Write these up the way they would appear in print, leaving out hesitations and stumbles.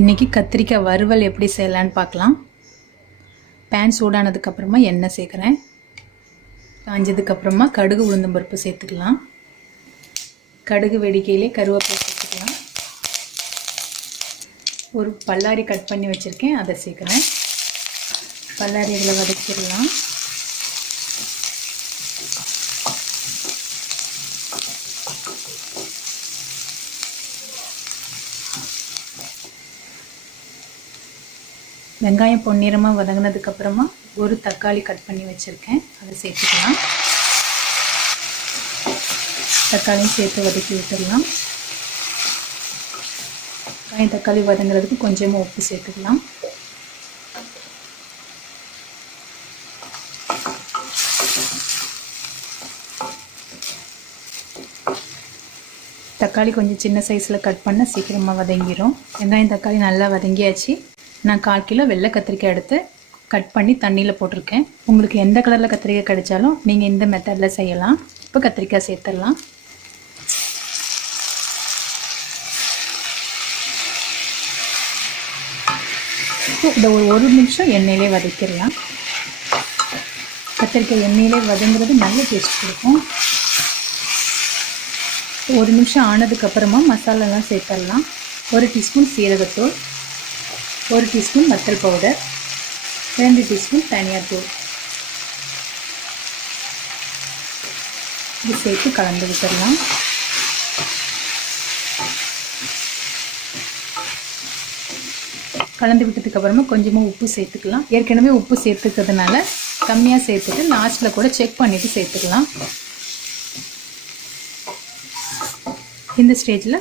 இன்றைக்கி கத்திரிக்காய் வறுவல் எப்படி செய்யலான்னு பார்க்கலாம். பேன் சூடானதுக்கப்புறமா எண்ணெய் சேர்க்குறேன். காஞ்சதுக்கப்புறமா கடுகு உளுந்தம் பருப்பு சேர்த்துக்கலாம். கடுகு வெடிக்கையிலே கருவேப்பிலை சேர்த்துக்கலாம். ஒரு பல்லாரி கட் பண்ணி வச்சுருக்கேன், அதை சேர்க்குறேன். பல்லாரி இதில் வதக்கிடலாம். வெங்காயம் பொன்னிறமாக வதங்கினதுக்கப்புறமா ஒரு தக்காளி கட் பண்ணி வச்சுருக்கேன், அதை சேர்த்துக்கலாம். தக்காளியும் சேர்த்து வதக்கி விட்டுடலாம். வெங்காயம் தக்காளி வதங்குறதுக்கு கொஞ்சமாக உப்பு சேர்த்துக்கலாம். தக்காளி கொஞ்சம் சின்ன சைஸில் கட் பண்ண சீக்கிரமாக வதங்கிடும். வெங்காயம் தக்காளி நல்லா வதங்கியாச்சு. நான் 1/4 கிலோ வெள்ளை கத்திரிக்காய் எடுத்து கட் பண்ணி தண்ணியில் போட்டிருக்கேன். உங்களுக்கு எந்த கலரில் கத்திரிக்காய் கிடைச்சாலும் நீங்கள் இந்த மெத்தடில் செய்யலாம். இப்போ கத்திரிக்காய் சேர்த்துடலாம். இதை ஒரு நிமிஷம் எண்ணெயிலே வதக்கிடலாம். கத்திரிக்காய் எண்ணெயிலே வதங்குறது நல்ல டேஸ்ட் கொடுக்கும். 1 நிமிஷம் ஆனதுக்கப்புறமா மசாலாலாம் சேர்த்துடலாம். 1 டீஸ்பூன் சீரகத்தூள், 1 டீஸ்பூன் வத்தல் பவுடர், 2 டீஸ்பூன் தனியாத்தூள் இது சேர்த்து கலந்து விட்டுடலாம். கலந்து விட்டதுக்கப்புறமா கொஞ்சமாக உப்பு சேர்த்துக்கலாம். ஏற்கனவே உப்பு சேர்த்துக்கிறதுனால கம்மியாக சேர்த்துட்டு லாஸ்ட்டில் கூட செக் பண்ணிவிட்டு சேர்த்துக்கலாம். இந்த ஸ்டேஜில்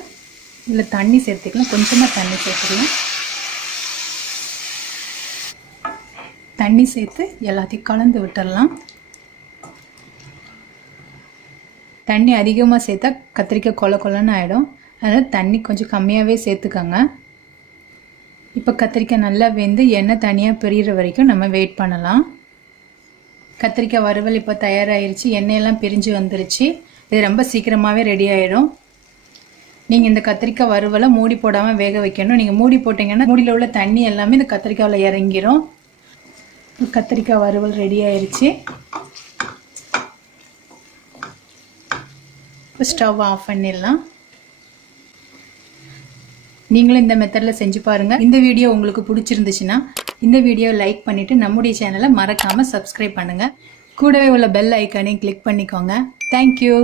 இதில் தண்ணி சேர்த்துக்கலாம். கொஞ்சமாக தண்ணி சேர்த்துக்கலாம். தண்ணி சேர்த்து எல்லாத்தையும் கலந்து விட்டுடலாம். தண்ணி அதிகமாக சேர்த்தா கத்திரிக்காய் கொல கொலன்னு ஆகிடும். அதனால் தண்ணி கொஞ்சம் கம்மியாகவே சேர்த்துக்கோங்க. இப்போ கத்திரிக்காய் நல்லா வெந்து எண்ணெய் தனியாக பிரிகிற வரைக்கும் நம்ம வெயிட் பண்ணலாம். கத்திரிக்காய் வறுவல் இப்போ தயாராகிருச்சு. எண்ணெயெல்லாம் பிரிஞ்சு வந்துருச்சு. இது ரொம்ப சீக்கிரமாகவே ரெடி ஆகிடும். நீங்கள் இந்த கத்திரிக்காய் வறுவலை மூடி போடாமல் வேக வைக்கணும். நீங்கள் மூடி போட்டிங்கன்னா மூடியில் உள்ள தண்ணி எல்லாமே இந்த கத்திரிக்காயில் இறங்கிடும். கத்திரிக்காய் வறுவல் ரெடி ஆயிடுச்சு. இப்போ ஸ்டவ் ஆஃப் பண்ணிடலாம். நீங்களும் இந்த மெத்தடில் செஞ்சு பாருங்கள். இந்த வீடியோ உங்களுக்கு பிடிச்சிருந்துச்சுன்னா இந்த வீடியோ லைக் பண்ணிவிட்டு நம்முடைய சேனலை மறக்காமல் சப்ஸ்கிரைப் பண்ணுங்கள். கூடவே உள்ள பெல் ஐக்கானையும் கிளிக் பண்ணிக்கோங்க. தேங்க்யூ.